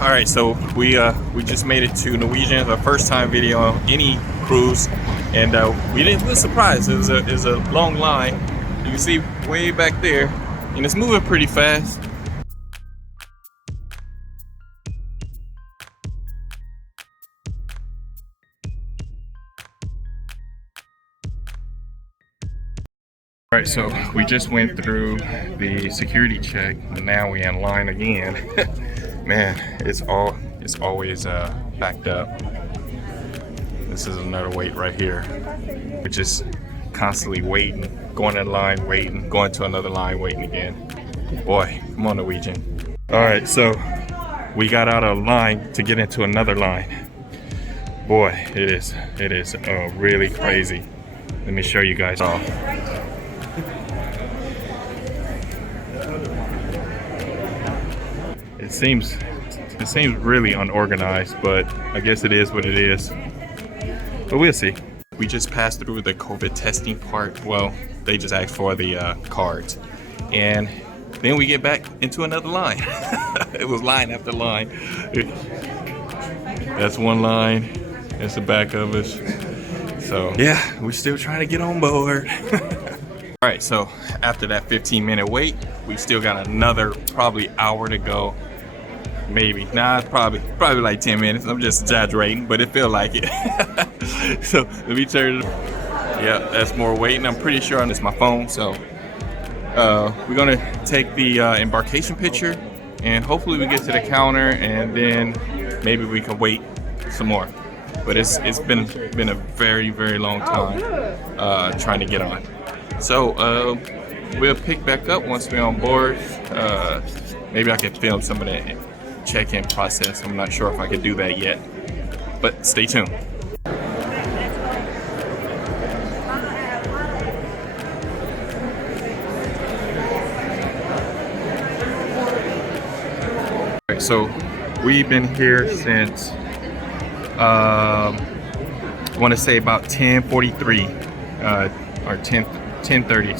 All right, so we just made it to Norwegian, the first time video on any cruise, and we were surprised. It was a long line. You can see way back there, and it's moving pretty fast. All right, so we just went through the security check, and now we're in line again. Man, it's always backed up. This is another wait right here. We're just constantly waiting, going in line, waiting, going to another line, waiting again. Boy, come on, Norwegian. All right, so we got out of line to get into another line. Boy, it is really crazy. Let me show you guys all. It seems really unorganized, but I guess it is what it is. But we'll see. We just passed through the COVID testing part. Well, they just asked for the cards, and then we get back into another line. It was line after line. That's one line. That's the back of us. So yeah, we're still trying to get on board. All right, so after that 15-minute wait, we still got another probably hour to go. Maybe. Nah, it's probably like 10 minutes. I'm just exaggerating, but it feels like it. So let me turn it. Yeah, that's more waiting. I'm pretty sure it's my phone. So we're gonna take the embarkation picture, and hopefully we get to the counter, and then maybe we can wait some more. But it's been a very, very long time trying to get on. So we'll pick back up once we're on board. Maybe I could film some of that check-in process. I'm not sure if I could do that yet, but stay tuned. Alright, so we've been here since I want to say about 10:43 or 10:30,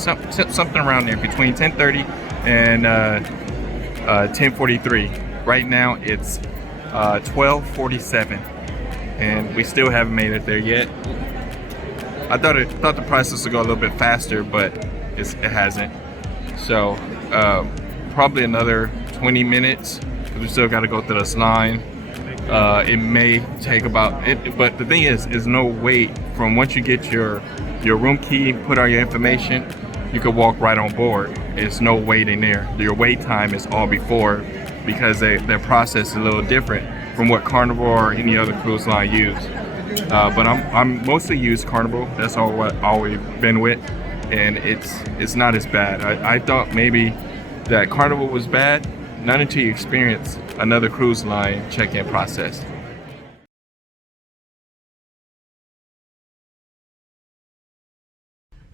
something around there, between 10:30 and 10:43. Right now it's 12:47, and we still haven't made it there yet. I thought the process would go a little bit faster, but it hasn't. So probably another 20 minutes, because we still got to go through this line. It may take about it, but the thing is no wait. From once you get your room key, put all your information, you could walk right on board. It's no waiting there. Your wait time is all before, because their process is a little different from what Carnival or any other cruise line use. But I'm mostly use Carnival. That's all we've been with, and it's not as bad. I thought maybe that Carnival was bad, not until you experience another cruise line check-in process.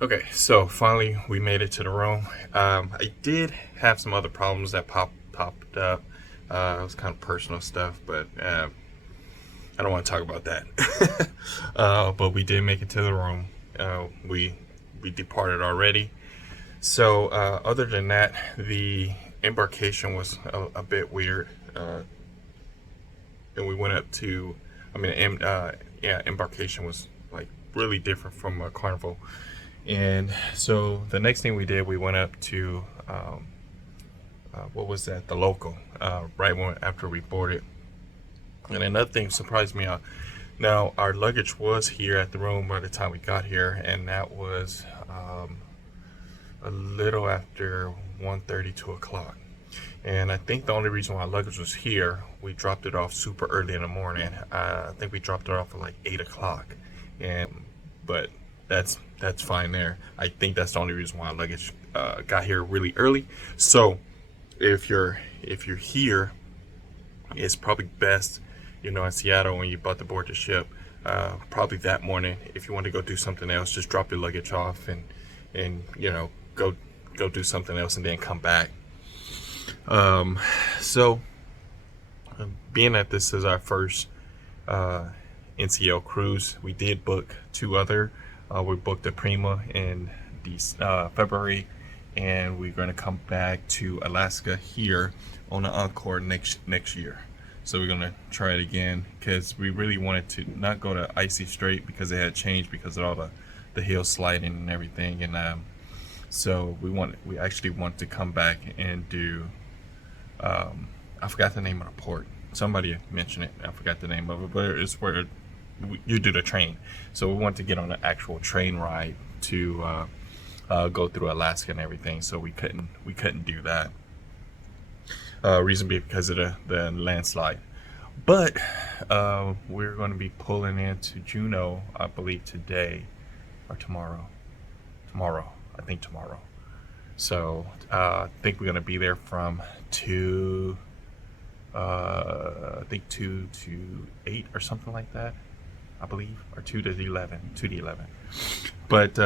Okay, so finally we made it to the room. I did have some other problems that popped up. It was kind of personal stuff, but I don't want to talk about that. But we did make it to the room. We departed already. So other than that, the embarkation was a bit weird. And we went up to, embarkation was like really different from Carnival. And so the next thing we did, we went up to what was that? The local, right after we boarded. And another thing surprised me. Now our luggage was here at the room by the time we got here, and that was a little after 1:30, 2 o'clock. And I think the only reason why our luggage was here, we dropped it off super early in the morning. I think we dropped it off at like 8 o'clock, but that's fine there. I think that's the only reason why our luggage got here really early. So if you're here, it's probably best, in Seattle, when you bought to board the ship, probably that morning, if you want to go do something else, just drop your luggage off and go do something else and then come back. So being that this is our first NCL cruise, we did book two other. We booked the Prima in February, and we're going to come back to Alaska here on the Encore next year. So we're gonna try it again because we really wanted to not go to Icy Strait because it had changed because of all the hill sliding and everything. And so we actually want to come back and do I forgot the name of the port. Somebody mentioned it. I forgot the name of it, but it's where you do the train. So we want to get on an actual train ride to go through Alaska and everything. So we couldn't do that. Reason being because of the landslide. But we're going to be pulling into Juneau, I believe today or tomorrow. I think tomorrow. So I think we're going to be there from 2 to 8 or something like that, I believe, or 2 to 11. But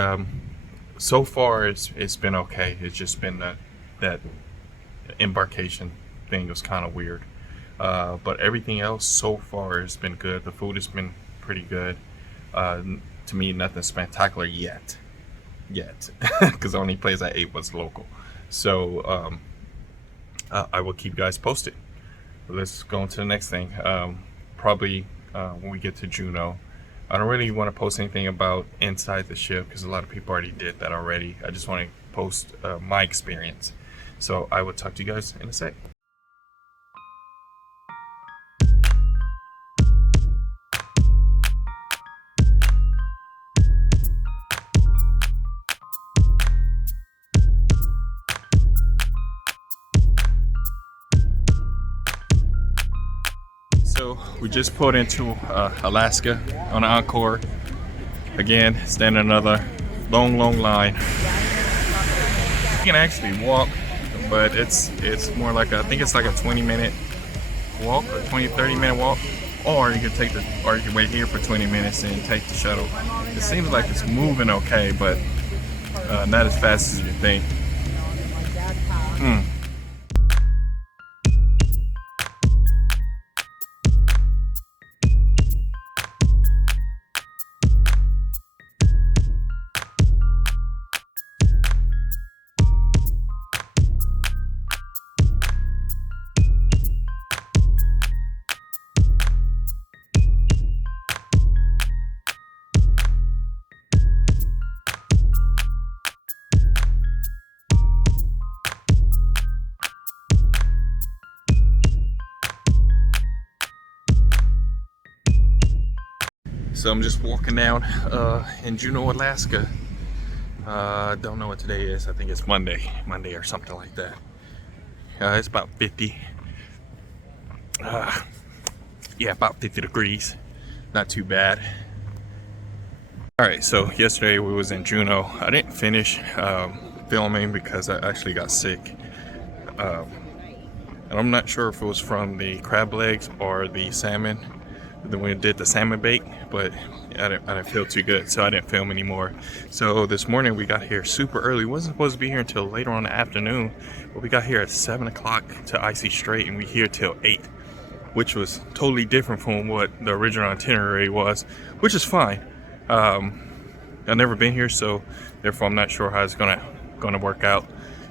so far it's been okay. It's just been that embarkation thing was kind of weird, but everything else so far has been good. The food has been pretty good. To me, nothing spectacular yet because the only place I ate was local. So I will keep you guys posted. Let's go on to the next thing. Probably when we get to Juneau. I don't really want to post anything about inside the ship because a lot of people already did that already. I just want to post my experience. So I will talk to you guys in a sec. So we just pulled into Alaska on Encore. Again, standing another long line. You can actually walk, but it's more like I think it's like a 20-minute walk or 20-30 minute walk, or you can wait here for 20 minutes and take the shuttle. It seems like it's moving okay, but not as fast as you think. So I'm just walking down in Juneau, Alaska. Don't know what today is. I think it's Monday or something like that. It's about 50. Yeah, about 50 degrees. Not too bad. All right, so yesterday we was in Juneau. I didn't finish filming because I actually got sick. And I'm not sure if it was from the crab legs or the salmon. Then we did the salmon bake, but I didn't feel too good, so I didn't film anymore. So this morning we got here super early. We wasn't supposed to be here until later on in the afternoon, but we got here at 7 o'clock to Icy Strait, and we here till 8, which was totally different from what the original itinerary was, which is fine. I've never been here, so therefore I'm not sure how it's gonna work out.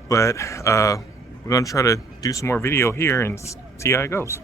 But we're gonna try to do some more video here and see how it goes.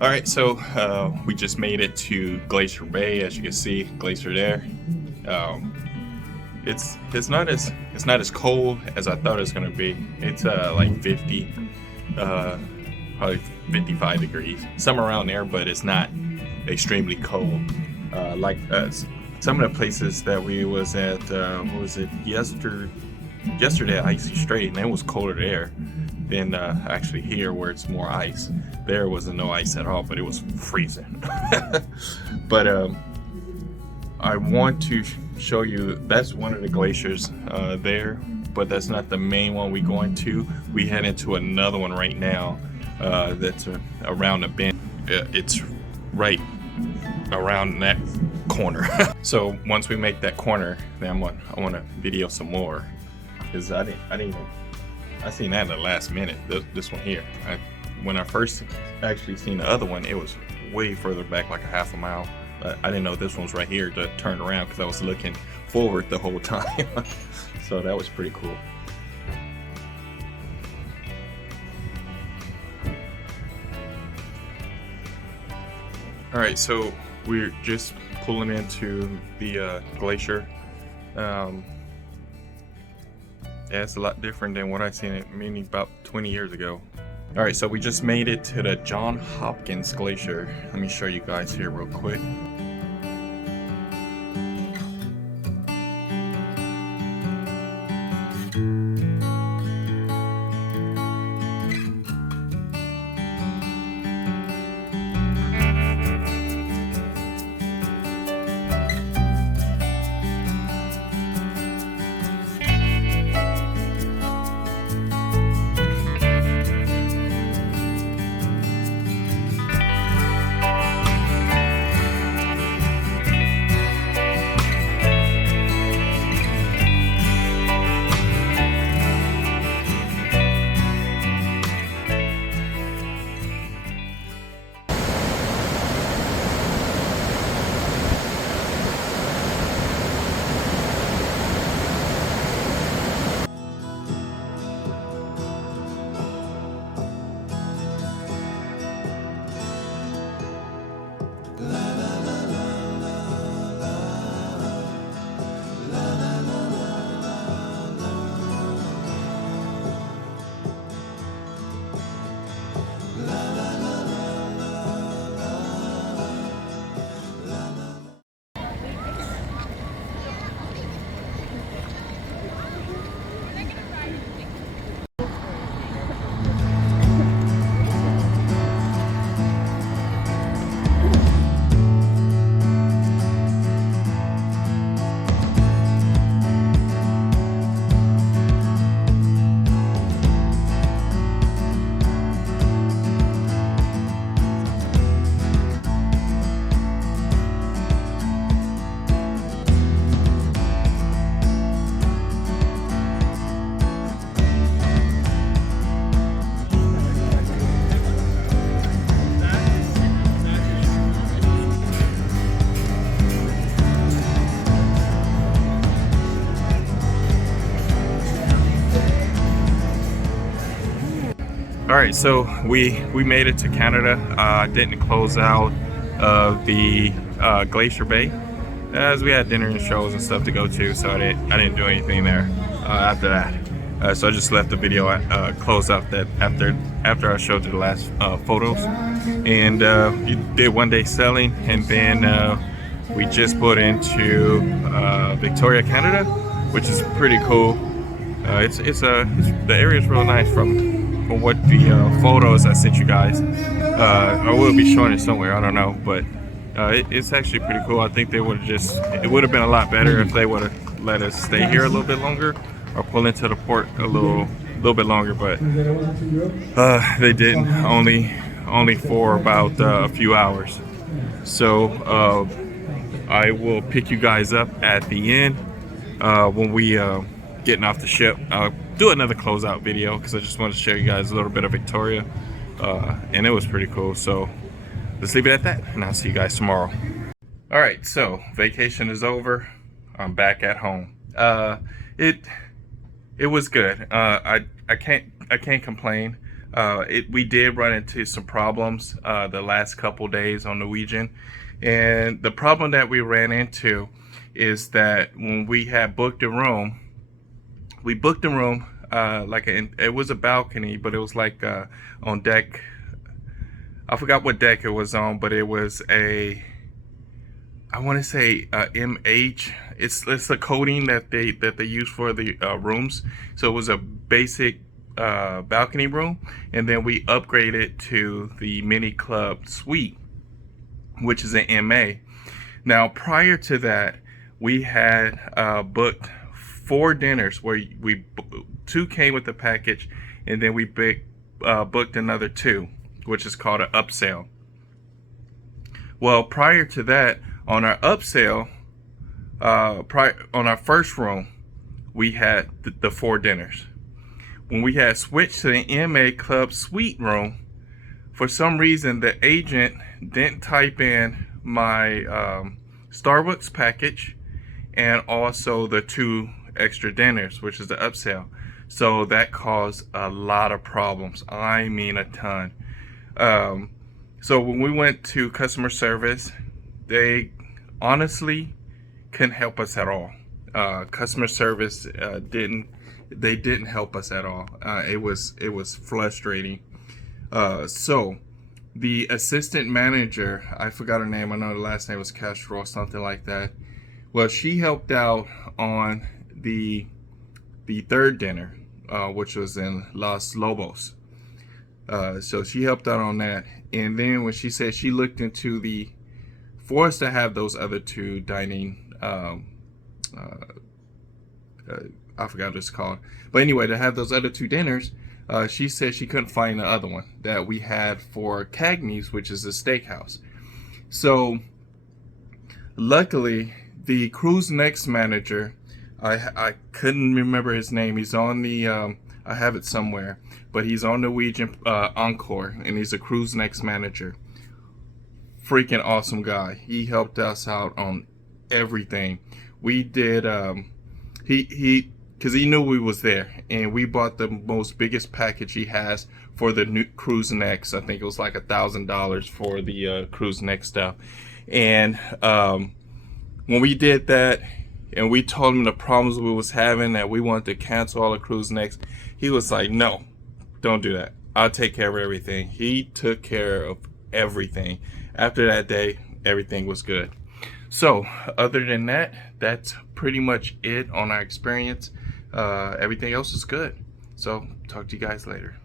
All right, so we just made it to Glacier Bay. As you can see, glacier there. It's not as cold as I thought it was gonna be. It's like 50, probably 55 degrees, somewhere around there, but it's not extremely cold. Like some of the places that we was at, what was it, yesterday at Icy Strait, and it was colder there than actually here where it's more ice. There wasn't no ice at all, but it was freezing. But I want to show you, that's one of the glaciers there, but that's not the main one we're going to. We head into another one right now that's around the bend. It's right around that corner. So once we make that corner, then I want to video some more, because I seen that in the last minute. This one here, when I first actually seen the other one, it was way further back, like a half a mile. I didn't know this one was right here to turn around, because I was looking forward the whole time. So that was pretty cool. All right, so we're just pulling into the glacier. Yeah, it's a lot different than what I seen it maybe about 20 years ago. All right, so we just made it to the John Hopkins Glacier. Let me show you guys here real quick. All right, so we made it to Canada. Didn't close out the Glacier Bay, as we had dinner and shows and stuff to go to, so I didn't do anything there after that. So I just left the video close out that after I showed you the last photos, and you did one day sailing, and then we just put into Victoria, Canada, which is pretty cool. The area is real nice from what the photos I sent you guys. I will be showing it somewhere, I don't know, but it's actually pretty cool. I think it would have been a lot better if they would have let us stay here a little bit longer, or pull into the port a little bit longer, but they didn't, only for about a few hours. So I will pick you guys up at the end when we getting off the ship. I'll do another closeout video, because I just wanted to show you guys a little bit of Victoria, and it was pretty cool. So let's leave it at that, and I'll see you guys tomorrow. All right, so vacation is over. I'm back at home. It was good. I can't complain. We did run into some problems the last couple days on Norwegian, and the problem that we ran into is that when we had booked a room, it was a balcony, but it was like on deck. I forgot what deck it was on, but it was I want to say MH. It's a coating that they use for the rooms. So it was a basic balcony room, and then we upgraded to the mini club suite, which is an MA. Now, prior to that, we had booked 4 dinners where two came with the package, and then we booked another 2, which is called an upsell. Well, prior to that, on our upsell, on our first room, we had the 4 dinners. When we had switched to the MA Club Suite room, for some reason the agent didn't type in my Starbucks package and also the 2 extra dinners, which is the upsell. So that caused a lot of problems. I mean a ton. So when we went to customer service, they honestly couldn't help us at all. Customer service didn't help us at all. It was frustrating. So the assistant manager, I forgot her name. I know the last name was Castro or something like that. Well, she helped out on the 3rd dinner, which was in Los Lobos. So she helped out on that. And then when she said she looked into for us to have those other 2 dining, I forgot what it's called. But anyway, to have those other 2 dinners, she said she couldn't find the other one that we had for Cagney's, which is a steakhouse. So luckily, the cruise next manager, I couldn't remember his name. He's on the, I have it somewhere, but he's on Norwegian Encore, and he's a cruise next manager. Freaking awesome guy. He helped us out on everything. We did, because he knew we was there, and we bought the most biggest package he has for the new cruise next. I think it was like $1,000 for the cruise next stuff. And when we did that, and we told him the problems we was having, that we wanted to cancel all the cruise next, he was like, no, don't do that. I'll take care of everything. He took care of everything. After that day, everything was good. So other than that, that's pretty much it on our experience. Everything else is good. So talk to you guys later.